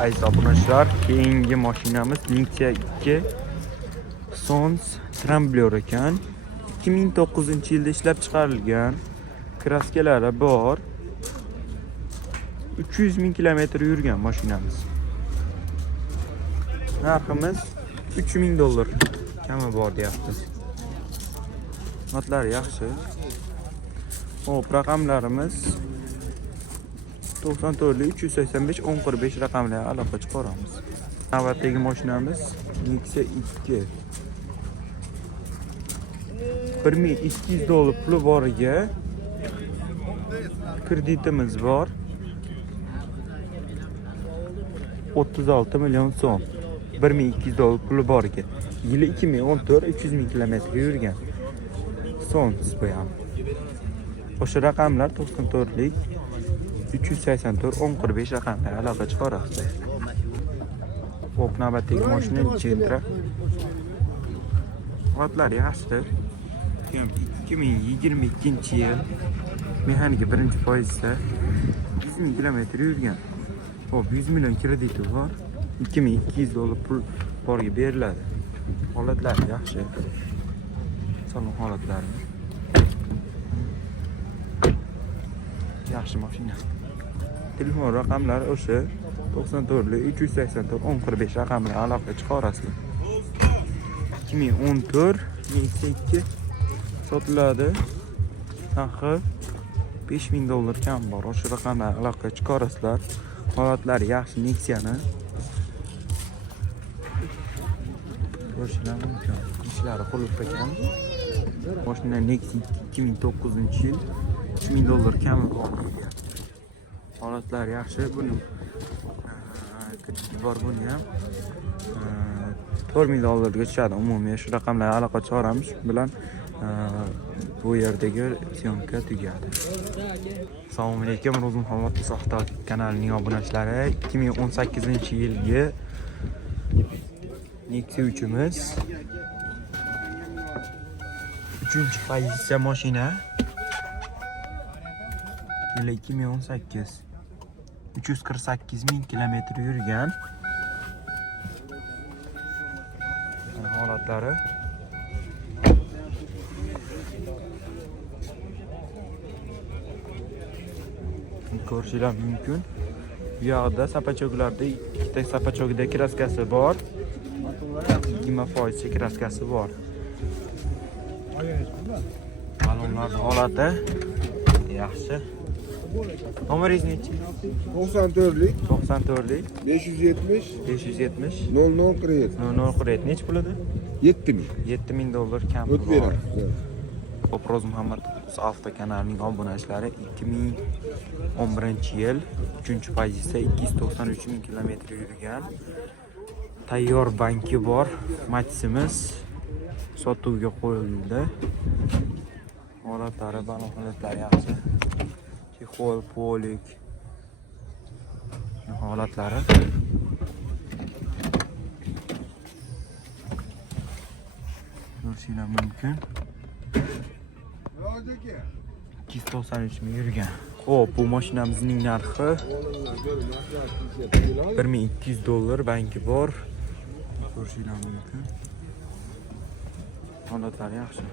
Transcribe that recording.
Aziz obunachilar, keyingi mashinamiz Nexia 2 Sons Trambler ekan. 2009-yilda ishlab chiqarilgan. Kraskalari bor. 300 ming kilometr yurgan mashinamiz. Narximiz $3000 kami bor deyapti. Notlari yaxshi. Hop, raqamlarimiz 94 385 1045 raqamlarga aloqa chiqaramiz. Navbatdagi mashinamiz Nexia 2. $1200 puli boriga kreditimiz bor. 36 million so'm. $1200 puli boriga. Yili 2014, 300 ming kilometr yurgan. Sons bu ham. O'sha raqamlar 94lik 384 1045 raqamlarga aloqa chiqarasiz. Hop, navbatdagi mashina Gentra. Otlar yaxshi. 2022-yil mexanika birinchi foizda 100 ming kilometr yurgan. Hop, 100 million krediti bor. $2200 pul borga beriladi. Holatlari yaxshi. Salon holatlari yaxshi mashina. Telefon raqamlari o'sha 94 384 1045 raqamlarga aloqa chiqarasiz. 2014 Nexia 2 sotiladi. Narxi $5000 kam bor. O'sha raqamlarga aloqa chiqarasizlar. Holatlari yaxshi Nexia'ni. Ko'rishlar mumkin. Ishlari qulf ekan. Mashina Nexia 2009-yil $3000 kami bor. Holatlari yaxshi. Buni bor buni ham $4000 ga tushadi. Umumiy shu raqamlarga aloqa chiqaramiz. Shu bilan bu yerdagi syomka tugadi. Assalomu alaykum, Ro'zim Hamad Soxta kanalining obunachilari. 2018-yilgi Nexia 3imiz 3-pozitsiya mashina. Yili 2018. 348 ming kilometr yurgan. Holatlari ko'rishlar mumkin. Bu yoqda sapachoklarda ikkita sapachokda kraskasi bor. 20% kraskasi bor. Balonlarning holati yaxshi. Nomeringiz nechi? 94lik 94lik 570 570 0047 0047 nechi pul edi? $7000 kam o'tib bor. beramiz. Ro'zim Muhammad Soxta kanalining obunachilari 2011-yil 3-pozitsiya 293 ming kilometr yurgan. Tayyor banki bor. Matsimiz sotuvga qo'yildi. Holatlari, balon holatlari yaxshi. Chexol, polik holatlari. Ko'rishinglar mumkin. 293 ming yurgan. Xo'p, bu mashinamizning narxi $1200, banki bor. Ko'rishinglar mumkin. Holatlari yaxshi.